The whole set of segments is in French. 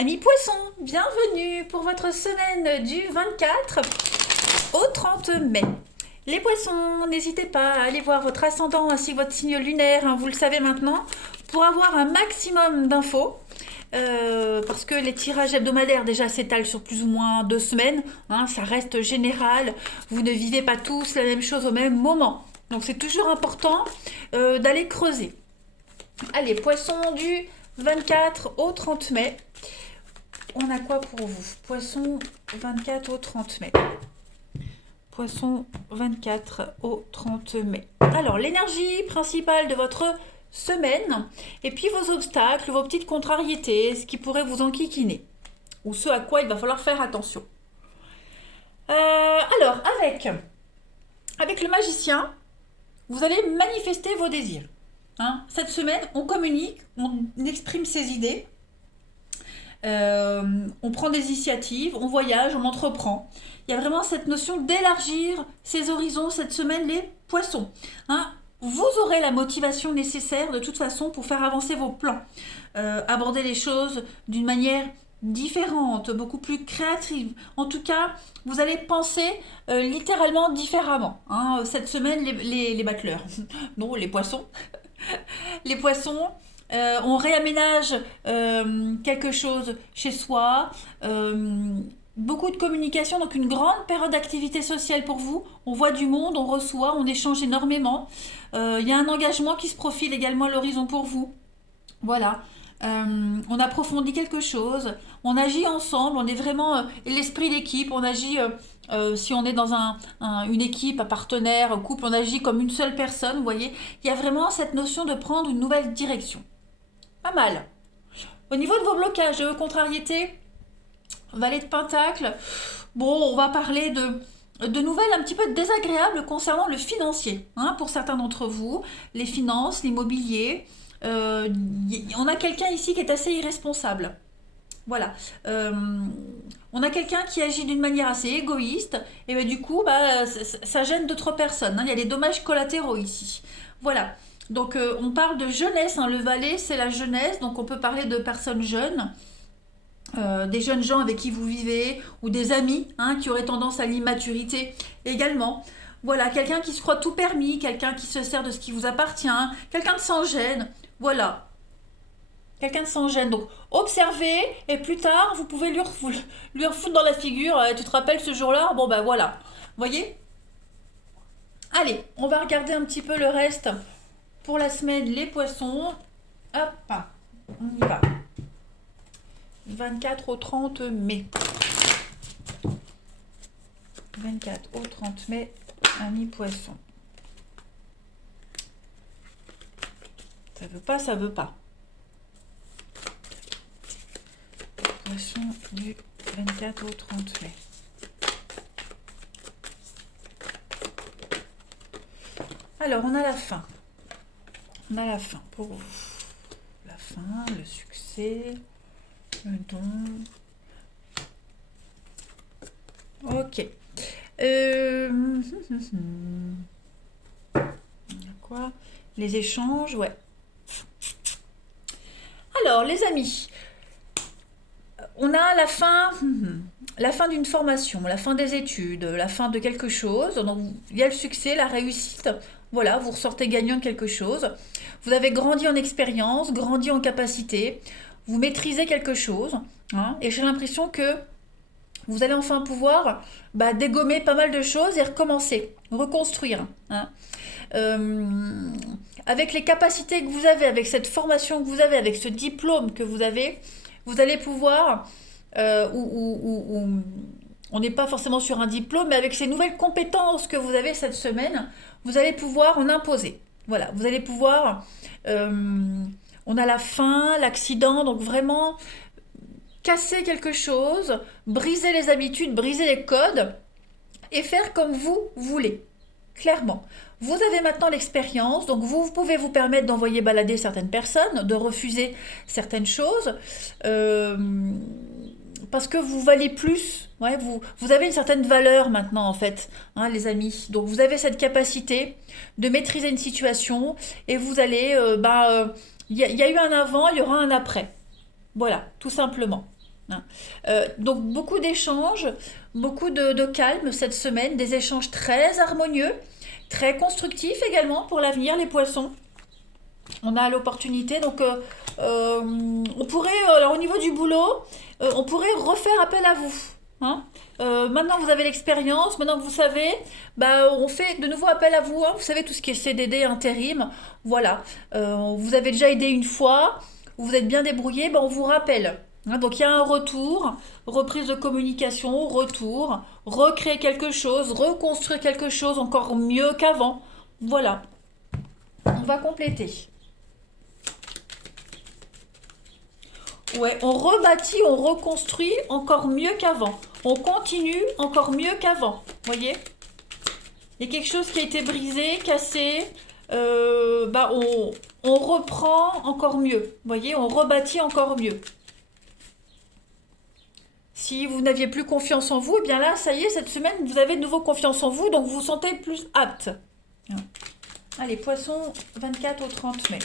Amis poissons, bienvenue pour votre semaine du 24 au 30 mai. Les poissons, n'hésitez pas à aller voir votre ascendant ainsi que votre signe lunaire, hein, vous le savez maintenant, pour avoir un maximum d'infos. Parce que les tirages hebdomadaires déjà s'étalent sur plus ou moins 2 semaines, hein, ça reste général, vous ne vivez pas tous la même chose au même moment. Donc c'est toujours important d'aller creuser. Allez, poissons du 24 au 30 mai. On a quoi pour vous? Poisson 24 au 30 mai. Poisson 24 au 30 mai. Alors, l'énergie principale de votre semaine, et puis vos obstacles, vos petites contrariétés, ce qui pourrait vous enquiquiner, ou ce à quoi il va falloir faire attention. Alors, avec le magicien, vous allez manifester vos désirs. Hein, cette semaine, on communique, on exprime ses idées, on prend des initiatives, on voyage, on entreprend. Il y a vraiment cette notion d'élargir ses horizons cette semaine, les poissons. Hein, vous aurez la motivation nécessaire de toute façon pour faire avancer vos plans. Aborder les choses d'une manière différente, beaucoup plus créative. En tout cas, vous allez penser littéralement différemment. Hein, cette semaine, les battleurs, non, les poissons. Les poissons, on réaménage quelque chose chez soi, beaucoup de communication, donc une grande période d'activité sociale pour vous. On voit du monde, on reçoit, on échange énormément. Il y a un engagement qui se profile également à l'horizon pour vous. Voilà. On approfondit quelque chose, on agit ensemble, on est vraiment l'esprit d'équipe, on agit, si on est dans une équipe, un partenaire, un couple, on agit comme une seule personne, vous voyez. Il y a vraiment cette notion de prendre une nouvelle direction. Pas mal. Au niveau de vos blocages, de vos contrariétés, Valet de Pentacle, bon, on va parler de nouvelles un petit peu désagréables concernant le financier. Hein, pour certains d'entre vous, les finances, l'immobilier. On a quelqu'un ici qui est assez irresponsable. Voilà. On a quelqu'un qui agit d'une manière assez égoïste. Et bien, du coup, ça gêne d'autres personnes. Hein, il y a des dommages collatéraux ici. Voilà. Donc, on parle de jeunesse. Hein, le valet, c'est la jeunesse. Donc, on peut parler de personnes jeunes. Des jeunes gens avec qui vous vivez, ou des amis hein, qui auraient tendance à l'immaturité également. Voilà, quelqu'un qui se croit tout permis, quelqu'un qui se sert de ce qui vous appartient, quelqu'un de sans gêne. Voilà, quelqu'un de sans gêne. Donc, observez, et plus tard, vous pouvez lui refoutre dans la figure. Tu te rappelles ce jour-là? Bon, ben voilà. Vous voyez? Allez, on va regarder un petit peu le reste pour la semaine, les poissons. Hop, on y va. 24 au 30 mai. 24 au 30 mai, amis poisson. Ça veut pas, ça veut pas. Poisson du 24 au 30 mai. Alors, on a la fin. On a la fin pour vous. La fin, le succès, le don. Ok. Quoi? Les échanges, ouais. Alors, les amis, on a la fin d'une formation, la fin des études, la fin de quelque chose. Donc, il y a le succès, la réussite. Voilà, vous ressortez gagnant de quelque chose. Vous avez grandi en expérience, grandi en capacité. Vous maîtrisez quelque chose. Hein, et j'ai l'impression que vous allez enfin pouvoir dégommer pas mal de choses et recommencer, reconstruire. Hein. Avec les capacités que vous avez, avec cette formation que vous avez, avec ce diplôme que vous avez, vous allez pouvoir, on n'est pas forcément sur un diplôme, mais avec ces nouvelles compétences que vous avez cette semaine, vous allez pouvoir en imposer. Voilà, vous allez pouvoir, on a la faim, l'accident, donc vraiment casser quelque chose, briser les habitudes, briser les codes et faire comme vous voulez, clairement. Vous avez maintenant l'expérience, donc vous pouvez vous permettre d'envoyer balader certaines personnes, de refuser certaines choses, parce que vous valez plus. Ouais, vous avez une certaine valeur maintenant, en fait, hein, les amis. Donc vous avez cette capacité de maîtriser une situation et vous allez... il y a eu un avant, il y aura un après. Voilà, tout simplement. hein. Donc beaucoup d'échanges, beaucoup de calme cette semaine, des échanges très harmonieux, très constructifs également pour l'avenir, les poissons. On a l'opportunité, donc on pourrait, alors au niveau du boulot, on pourrait refaire appel à vous, hein. Maintenant vous avez l'expérience, maintenant que vous savez, bah, on fait de nouveau appel à vous, hein. Vous savez tout ce qui est CDD, intérim, voilà. Vous avez déjà aidé une fois, vous vous êtes bien débrouillé, bah, on vous rappelle, hein. Donc il y a un retour, reprise de communication, retour, recréer quelque chose, reconstruire quelque chose encore mieux qu'avant. Voilà, on va compléter. Ouais, on rebâtit, on reconstruit encore mieux qu'avant. On continue encore mieux qu'avant. Voyez? Il y a quelque chose qui a été brisé, cassé. Bah on reprend encore mieux. Voyez? On rebâtit encore mieux. Si vous n'aviez plus confiance en vous, eh bien là, ça y est, cette semaine, vous avez de nouveau confiance en vous, donc vous vous sentez plus apte. Allez, poisson, 24 au 30 mai.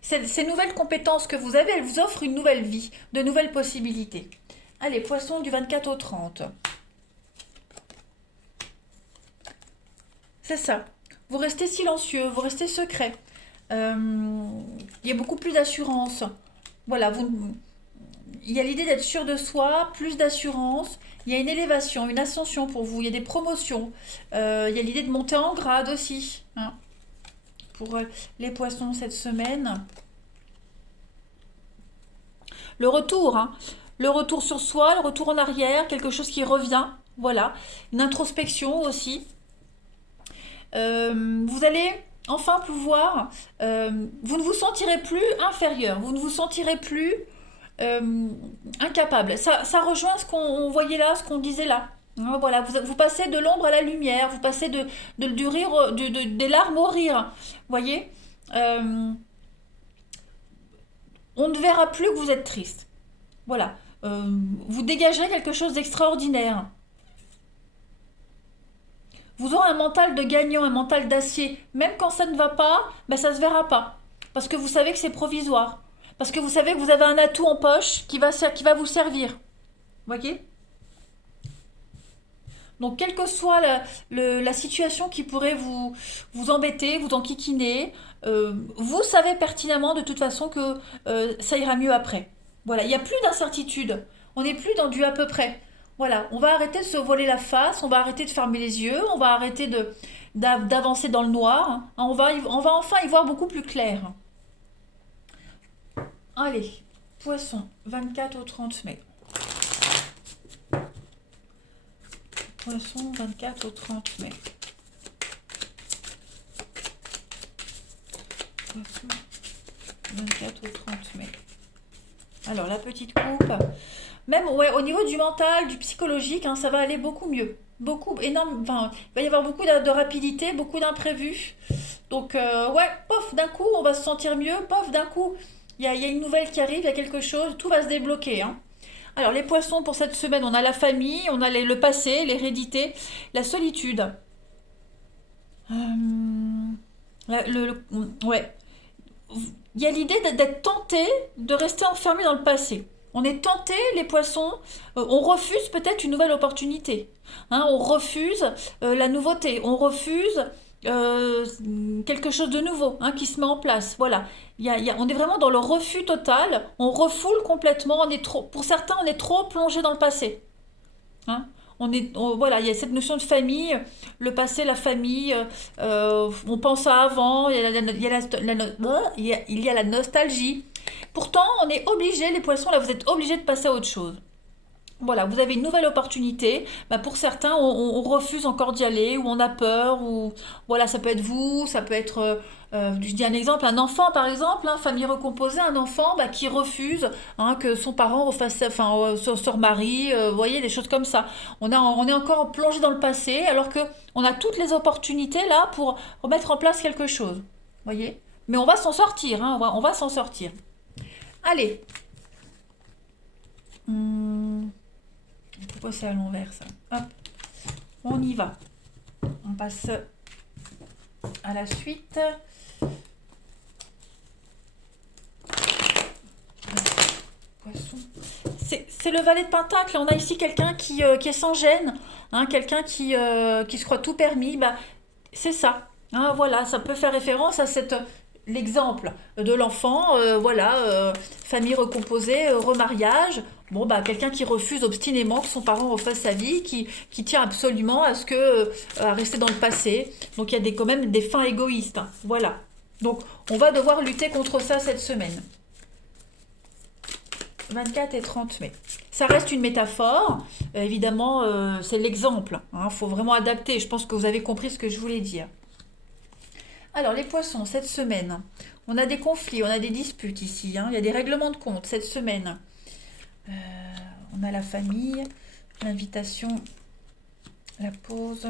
Ces nouvelles compétences que vous avez, elles vous offrent une nouvelle vie, de nouvelles possibilités. Allez, poisson du 24 au 30. C'est ça. Vous restez silencieux, vous restez secret. Il y a beaucoup plus d'assurance. Voilà, il y a l'idée d'être sûr de soi, plus d'assurance. Il y a une élévation, une ascension pour vous. Il y a des promotions. Il y a l'idée de monter en grade aussi, hein, pour les poissons cette semaine. Le retour, hein. Le retour sur soi, le retour en arrière, quelque chose qui revient. Voilà. Une introspection aussi. Vous allez enfin pouvoir... vous ne vous sentirez plus inférieur. Vous ne vous sentirez plus incapable. Ça rejoint ce qu'on voyait là, ce qu'on disait là. Hein, voilà, vous passez de l'ombre à la lumière. Vous passez du rire, des larmes au rire. Voyez, on ne verra plus que vous êtes triste. Voilà. Vous dégagerez quelque chose d'extraordinaire. Vous aurez un mental de gagnant, un mental d'acier. Même quand ça ne va pas, ben ça ne se verra pas. Parce que vous savez que c'est provisoire. Parce que vous savez que vous avez un atout en poche qui va vous servir. Voyez? Donc, quelle que soit la situation qui pourrait vous embêter, vous enquiquiner, vous savez pertinemment de toute façon que ça ira mieux après. Voilà, il n'y a plus d'incertitude. On n'est plus dans du à peu près. Voilà, on va arrêter de se voiler la face, on va arrêter de fermer les yeux, on va arrêter d'avancer dans le noir, hein. On va enfin y voir beaucoup plus clair. Allez, poisson, 24 au 30 mai. Poisson, 24 au 30 mai. Poisson, 24 au 30 mai. Alors, la petite coupe. Même ouais, au niveau du mental, du psychologique, hein, ça va aller beaucoup mieux. Beaucoup, énorme. Enfin, il va y avoir beaucoup de rapidité, beaucoup d'imprévus. Donc, ouais, pof, d'un coup, on va se sentir mieux. Pof, d'un coup, il y a une nouvelle qui arrive, il y a quelque chose, tout va se débloquer, hein. Alors, les poissons pour cette semaine, on a la famille, on a le passé, l'hérédité, la solitude. Euh, ouais. Il y a l'idée d'être tenté de rester enfermé dans le passé. On est tenté, les poissons, on refuse peut-être une nouvelle opportunité. Hein, on refuse la nouveauté, on refuse euh, quelque chose de nouveau, hein, qui se met en place. Voilà. On est vraiment dans le refus total, on refoule complètement, pour certains, on est trop plongé dans le passé. Hein. Voilà, il y a cette notion de famille, le passé, la famille, on pense à avant, il y a la nostalgie. Pourtant, on est obligé, les poissons, là, vous êtes obligés de passer à autre chose. Voilà, vous avez une nouvelle opportunité. Bah, pour certains, on refuse encore d'y aller, ou on a peur, ou voilà, ça peut être vous, ça peut être, je dis un exemple, un enfant par exemple, hein, famille recomposée, un enfant bah, qui refuse, hein, que son parent refasse, enfin, se remarie, vous voyez, des choses comme ça. On est encore plongé dans le passé, alors que on a toutes les opportunités là pour remettre en place quelque chose. Vous voyez? Mais on va s'en sortir, hein, on va s'en sortir. Allez. Pourquoi c'est à l'envers ça? Hop, on y va. On passe à la suite. c'est le valet de Pentacle. On a ici quelqu'un qui est sans gêne, hein, quelqu'un qui se croit tout permis. Bah, c'est ça. Hein, voilà, ça peut faire référence à l'exemple de l'enfant, voilà, famille recomposée, remariage. Bon, bah, quelqu'un qui refuse obstinément que son parent refasse sa vie, qui tient absolument à rester dans le passé. Donc, il y a quand même des fins égoïstes. Hein, voilà. Donc, on va devoir lutter contre ça cette semaine. 24 et 30 mai. Ça reste une métaphore. Évidemment, c'est l'exemple. Il faut vraiment adapter. Je pense que vous avez compris ce que je voulais dire. Alors, les poissons, cette semaine, on a des conflits, on a des disputes ici. Hein. Il y a des règlements de compte cette semaine. On a la famille, l'invitation, la pause.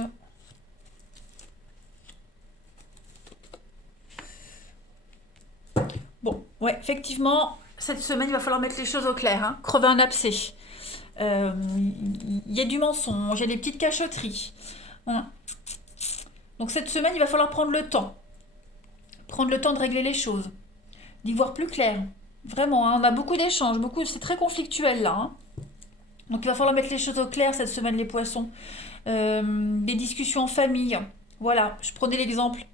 Bon, ouais, effectivement, cette semaine, il va falloir mettre les choses au clair. Hein. Crever un abcès. Il y a du mensonge, il y a des petites cachotteries. Hein. Donc cette semaine, il va falloir prendre le temps. Prendre le temps de régler les choses. D'y voir plus clair. Vraiment, hein, on a beaucoup d'échanges, c'est très conflictuel là. Hein. Donc il va falloir mettre les choses au clair cette semaine, les poissons. Des discussions en famille. Voilà, je prenais l'exemple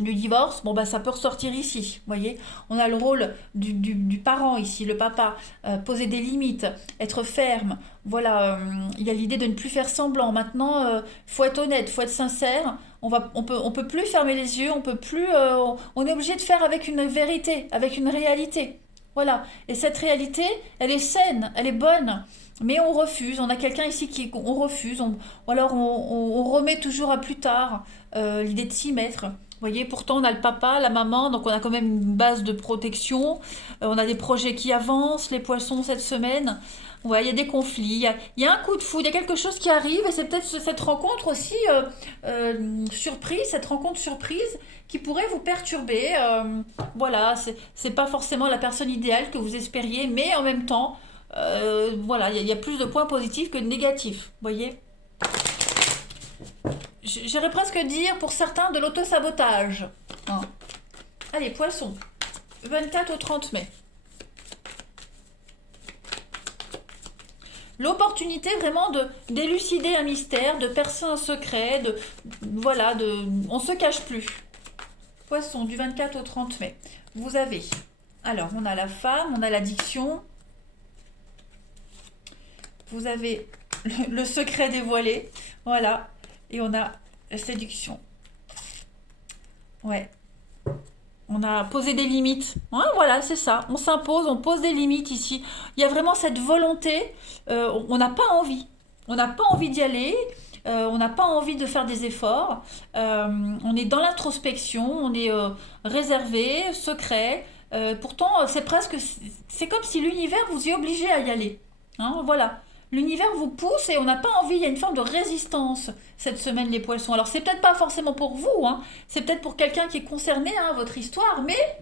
du divorce. Bon, bah ça peut ressortir ici. Vous voyez, on a le rôle du parent ici, le papa. Poser des limites, être ferme. Voilà, il y a l'idée de ne plus faire semblant. Maintenant, faut être honnête, faut être sincère. On peut plus fermer les yeux, on est obligé de faire avec une vérité, avec une réalité. Voilà. Et cette réalité, elle est saine, elle est bonne. Mais on refuse. On a quelqu'un ici on refuse. Ou alors on remet toujours à plus tard l'idée de s'y mettre. Vous voyez, pourtant on a le papa, la maman, donc on a quand même une base de protection. On a des projets qui avancent, les poissons cette semaine. Ouais, il y a des conflits, il y a un coup de foudre, il y a quelque chose qui arrive et c'est peut-être cette rencontre aussi surprise, cette rencontre surprise qui pourrait vous perturber. Voilà, c'est pas forcément la personne idéale que vous espériez, mais en même temps, voilà, il y a plus de points positifs que de négatifs, vous voyez. J'irais presque dire pour certains de l'autosabotage. Hein. Allez, poissons, 24 au 30 mai. L'opportunité vraiment d'élucider un mystère, de percer un secret, voilà, on se cache plus. Poisson, du 24 au 30 mai. Vous avez, alors on a la femme, on a l'addiction, vous avez le secret dévoilé, voilà, et on a la séduction. Ouais. On a posé des limites. Ouais, voilà, c'est ça. On s'impose, on pose des limites ici. Il y a vraiment cette volonté. On n'a pas envie. On n'a pas envie d'y aller. On n'a pas envie de faire des efforts. On est dans l'introspection. On est réservé, secret. Pourtant, c'est comme si l'univers vous y obligeait à y aller. Hein, voilà. L'univers vous pousse et on n'a pas envie, il y a une forme de résistance cette semaine les poissons. Alors c'est peut-être pas forcément pour vous, hein, c'est peut-être pour quelqu'un qui est concerné, hein, votre histoire, mais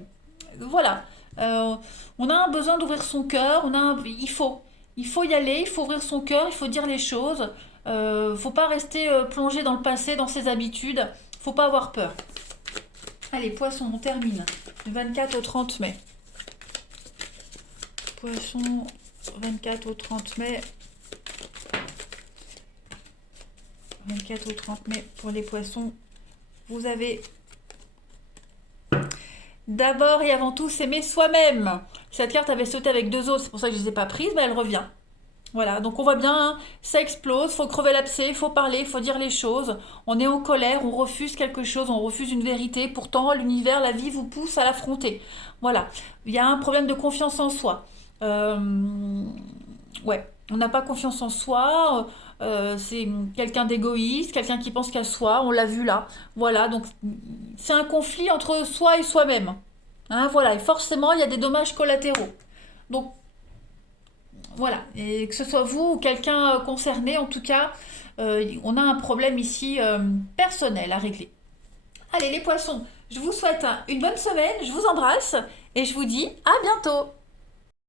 voilà. On a un besoin d'ouvrir son cœur, il faut y aller, il faut ouvrir son cœur, il faut dire les choses. Faut pas rester plongé dans le passé, dans ses habitudes, faut pas avoir peur. Allez, poissons, on termine. Du 24 au 30 mai. Poissons, 24 au 30 mai. 24 au 30 mai pour les poissons. Vous avez d'abord et avant tout s'aimer soi-même. Cette carte avait sauté avec 2 autres, c'est pour ça que je ne les ai pas prises, mais elle revient. Voilà, donc on voit bien, hein, ça explose, faut crever l'abcès, faut parler, faut dire les choses. On est en colère, on refuse quelque chose, on refuse une vérité. Pourtant, l'univers, la vie vous pousse à l'affronter. Voilà, il y a un problème de confiance en soi. Ouais, on n'a pas confiance en soi. C'est quelqu'un d'égoïste, quelqu'un qui pense qu'à soi, on l'a vu là. Voilà, donc c'est un conflit entre soi et soi-même. Hein, voilà, et forcément, il y a des dommages collatéraux. Donc, voilà, et que ce soit vous ou quelqu'un concerné, en tout cas, on a un problème ici personnel à régler. Allez, les poissons, je vous souhaite une bonne semaine, je vous embrasse et je vous dis à bientôt.